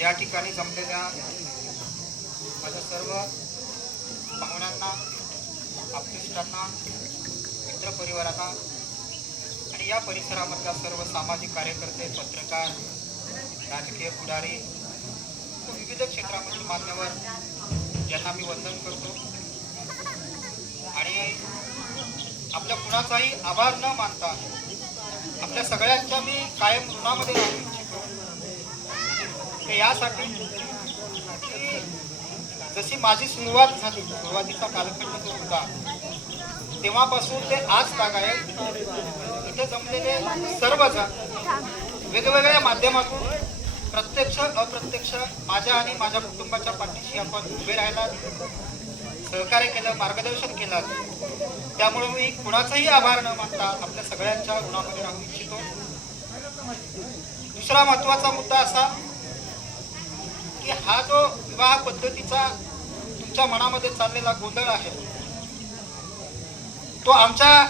या ठिकाणी जमलेल्या माझ्या सर्व पाहुण्यांना, आप्तेष्टांना, मित्रपरिवारांना आणि या परिसरामधल्या सर्व सामाजिक कार्यकर्ते, पत्रकार, राजकीय पुढारी, विविध क्षेत्रामधील मान्यवर यांना मी वंदन करतो आणि आपल्या कुणाचाही आभार न मानता आपल्या सगळ्यांच्या मी कायम ऋणामध्ये राहू इच्छितो. ते यासाठी की जशी माझी सुरुवात झाली, सुरुवातीचा कालखंड जो होता तेव्हापासून ते आज तागायत इथे जमलेले सर्वजण वेगवेगळ्या माध्यमातून प्रत्यक्ष अप्रत्यक्ष माझ्या आणि माझ्या कुटुंबाच्या पाठीशी आपण उभे राहिलात, सहकार्य केलं, मार्गदर्शन केलं. त्यामुळे मी कुणाचाही आभार न मानता आपल्या सगळ्यांच्या ऋणामध्ये राहू इच्छितो. दुसरा महत्वाचा मुद्दा असा की हा जो विवाह पद्धतीचा तुमच्या मनामध्ये चाललेला गोंधळ आहे तो आमच्या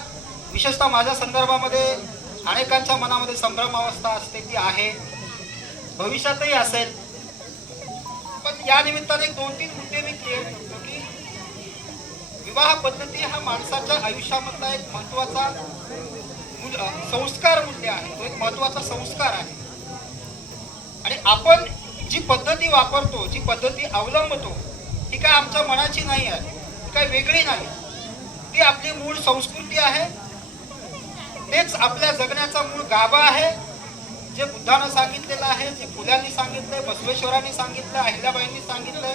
विशेषतः माझ्या संदर्भामध्ये अनेकांच्या मनामध्ये संभ्रमावस्था असते, ती आहे, भविष्यातही असेल. पण या निमित्ताने 2-3 मुद्दे मी क्लिअर करतो की विवाह पद्धती हा माणसाच्या आयुष्यामधला एक महत्वाचा संस्कार मूल्य आहे, तो एक महत्वाचा संस्कार आहे. आणि आपण जी पद्धती वापरतो, जी पद्धती अवलंबतो ती काय आमच्या मनाची नाही आहे, ती काय वेगळी नाही, ती आपली मूळ संस्कृती आहे. तेच आपल्या जगण्याचा मूळ गाभा आहे, जे बुद्धानं सांगितलेलं आहे, जे फुल्यांनी सांगितलंय, बसवेश्वरांनी सांगितलं, अहिल्याबाईंनी सांगितलंय,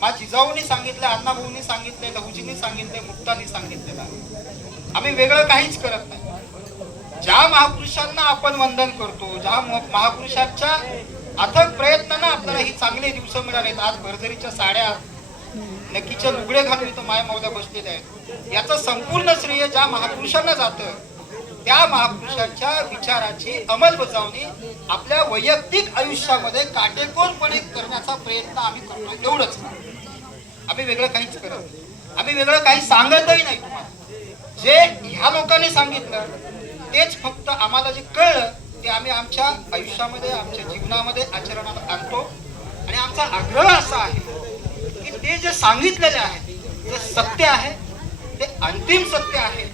मा जिजाऊंनी सांगितलं, अण्णाभाऊंनी सांगितलंय, लहुजींनी सांगितलंय, मुक्तांनी सांगितलेलं आहे. आम्ही वेगळं काहीच करत नाही. ज्या महापुरुषांना आपण वंदन करतो, ज्या महापुरुषांच्या अथक प्रयत्नांना आपल्याला ही चांगले दिवस मिळालेत, आज भरजरीच्या साड्या, नक्कीचे लुगडे घालून इथं माय मौल्या बसलेले आहेत, याचं संपूर्ण श्रेय ज्या महापुरुषांना जातं, त्या महापुरुषांच्या विचाराची अंमलबजावणी आपल्या वैयक्तिक आयुष्यामध्ये काटेकोरपणे करण्याचा प्रयत्न आम्ही करतो, एवढंच. आम्ही वेगळं काहीच करत नाही, आम्ही वेगळं काही सांगतही नाही. तुम्हाला जे ह्या लोकांनी सांगितलं तेच फक्त आम्हाला जे कळलं ते आम्ही आमच्या आयुष्यामध्ये, आमच्या जीवनामध्ये आचरणात आणतो. आणि आमचा आग्रह असा आहे की ते जे सांगितलेले आहे ते सत्य आहे, ते अंतिम सत्य आहे.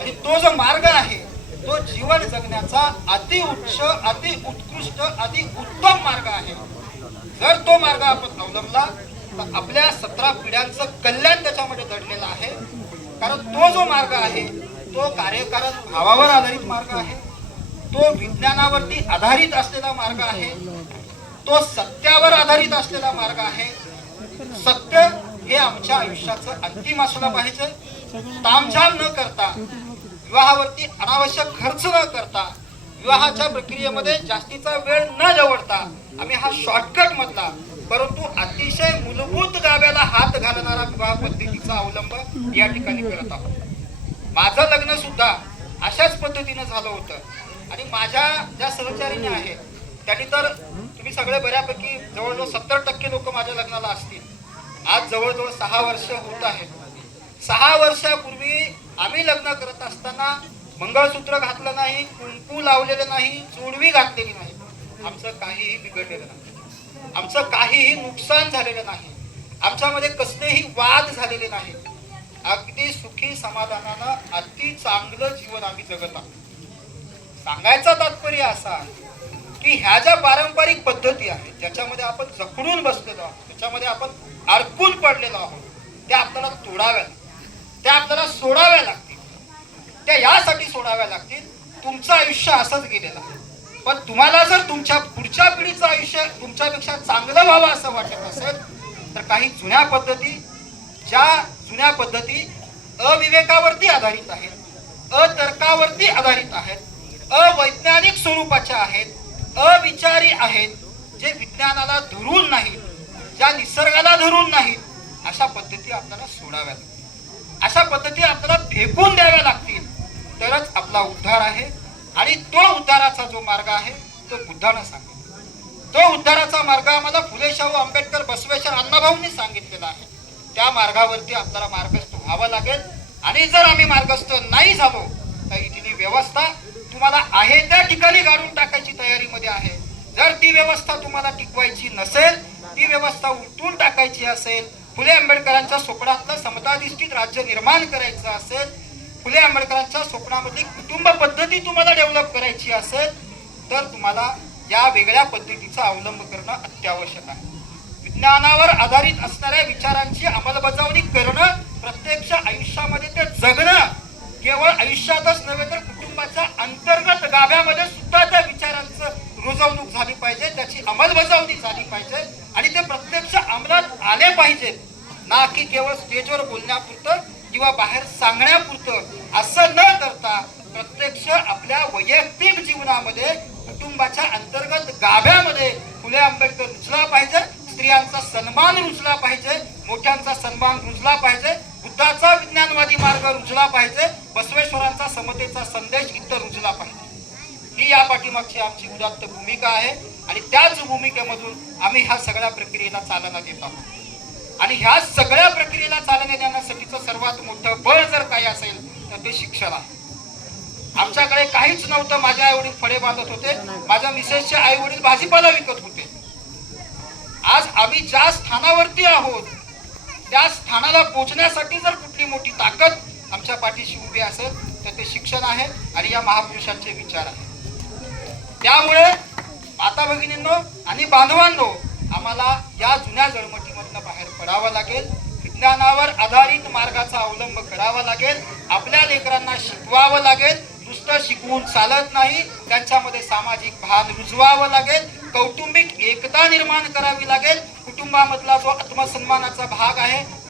आणि तो जो मार्ग आहे तो जीवन जगण्याचा अति उच्च, अति उत्कृष्ट, अति उत्तम मार्ग आहे. जर तो मार्ग आपण अवलंबला तर आपल्या 17 पिढ्यांचं कल्याण त्याच्यामध्ये दडलेलं आहे. कारण तो जो मार्ग आहे तो कार्यकारक भावावर आधारित मार्ग आहे, तो विज्ञानावरती आधारित असलेला मार्ग आहे, तो सत्यावर आधारित असलेला मार्ग आहे. सत्य हे आमच्या आयुष्याचं अंतिम असलं पाहिजे. तामझाम न करता, विवाहावरती अनावश्यक खर्च न करता, विवाहाच्या प्रक्रियेमध्ये जास्तीचा वेळ न निवडता आम्ही हा शॉर्टकट मधला परंतु अतिशय मूलभूत गाभ्याला हात घालणारा विवाह पद्धतीचा अवलंब या ठिकाणी करत आहोत. माझं लग्न सुद्धा अशाच पद्धतीनं झालं होतं आणि माझ्या ज्या सहचारीने आहेत त्यांनी तर, तुम्ही सगळे बऱ्यापैकी जवळजवळ 70% लोक माझ्या लग्नाला असतील. आज जवळजवळ 6 वर्ष होत आहेत. 6 वर्षापूर्वी आम्ही लग्न करत असताना मंगळसूत्र घातलं नाही, कुंकू लावलेलं नाही, जोडवी घातलेली नाही. आमचं काहीही बिघडलेलं नाही, आमचं काहीही नुकसान झालेलं नाही, आमच्यामध्ये कसलेही वाद झालेले नाही. अगदी सुखी समाधानानं अति चांगलं जीवन आम्ही जगत आहोत. सांगायचं तात्पर्य असा की ह्या ज्या पारंपरिक पद्धती आहेत ज्याच्यामध्ये आपण जखडून बसलेलो आहोत, त्याच्यामध्ये आपण अडकून पडलेलो आहोत, त्या आपल्याला तोडाव्या, त्या आपल्याला सोडाव्या लागतील. त्या यासाठी सोडाव्या लागतील, तुमचं आयुष्य असंच गेलेलं आहे. पण तुम्हाला जर तुमच्या पुढच्या पिढीचं आयुष्य तुमच्यापेक्षा चांगलं व्हावं असं वाटत असेल तर काही जुन्या पद्धती, ज्या जुन्या पद्धती अविवेकावरती आधारित आहेत, अतर्कावरती आधारित आहेत, अवैज्ञानिक स्वरूपाच्या आहेत, अविचारी आहेत, जे विज्ञानाला धरून नाहीत, ज्या निसर्गाला धरून नाहीत, अशा पद्धती आपल्याला सोडाव्या लागतील. अशा पद्धती आपल्याला फेकून द्याव्या लागतील, तरच आपला उद्धार आहे. आणि तो उद्धाराचा जो मार्ग आहे तो बुद्धानं सांगितला. तो उद्धाराचा मार्ग आम्हाला फुले, शाहू आंबेडकर, बसवेश्वर, अण्णाभाऊंनी सांगितलेला आहे. त्या मार्गावरती आपल्याला मार्गस्थ व्हावं लागेल. आणि जर आम्ही मार्गस्थ नाही झालो तर इथली व्यवस्था तुम्हाला आहे त्या ठिकाणी गाडून टाकायची तयारीमध्ये आहे. जर ती व्यवस्था तुम्हाला टिकवायची नसेल, ती व्यवस्था उलटून टाकायची असेल, फुले आंबेडकरांच्या स्वप्नातलं समताधिष्ठित राज्य निर्माण करायचं असेल, फुले आंबेडकरांच्या स्वप्नामध्ये कुटुंब पद्धती तुम्हाला डेव्हलप करायची असेल, तर तुम्हाला या वेगळ्या पद्धतीचा अवलंब करणं अत्यावश्यक आहे. विज्ञानावर आधारित असणाऱ्या विचारांची अंमलबजावणी करणं, प्रत्यक्ष आयुष्यामध्ये ते जगणं, केवळ आयुष्यातच नव्हे तर कुटुंबाच्या अंतर्गत गाभ्यामध्ये सुद्धा त्या विचारांचं रुजवणूक झाली पाहिजे, त्याची अंमलबजावणी झाली पाहिजे आणि ते प्रत्यक्ष अंमलात आले पाहिजेत, ना की केवळ स्टेजवर बोलण्यापुरतं किंवा बाहेर सांगण्यापुरतं. असं न करता प्रत्यक्ष आपल्या वैयक्तिक जीवनामध्ये कुटुंबाच्या अंतर्गत गाभ्यामध्ये फुले आंबेडकर रुजला पाहिजे, स्त्रियांचा सन्मान रुजला पाहिजे, मोठ्यांचा सन्मान रुजला पाहिजे, बुद्धाचा विज्ञानवादी मार्ग रुजला पाहिजे, बसवेश्वरांचा समतेचा संदेश इथं रुजला पाहिजे. ही या पाठीमागची आमची उदात्त भूमिका आहे आणि त्याच भूमिकेमधून आम्ही ह्या सगळ्या प्रक्रियेला चालना देत आहोत. आणि ह्या सगळ्या प्रक्रियेला चालना देण्यासाठीचं सर्वात मोठं बळ जर काही असेल तर ते शिक्षण आहे. आमच्याकडे काहीच नव्हतं. माझे आई वडील फळे बांधत होते, माझ्या मिसेसचे आई वडील भाजीपाला विकत होते. आज आम्ही ज्या स्थानावरती आहोत त्या स्थानाला पोहोचण्यासाठी जर कुठली मोठी ताकद आमच्या पाठीशी उभी असेल तर ते शिक्षण आहे आणि या महापुरुषांचे विचार आहे. त्यामुळे माता भगिनींनो आणि बांधवांनो, आम्हाला या जुन्या जळमटीमधनं बाहेर पडावं लागेल, विज्ञानावर आधारित मार्गाचा अवलंब करावा लागेल, आपल्या लेकरांना शिकवावं लागेल. नुसतं शिकवून चालत नाही, त्यांच्यामध्ये सामाजिक भान रुजवावं लागेल, कौटुंबिक एकता निर्माण करावी लागेल. कुटुंबामधला जो आत्मसन्मानाचा भाग आहे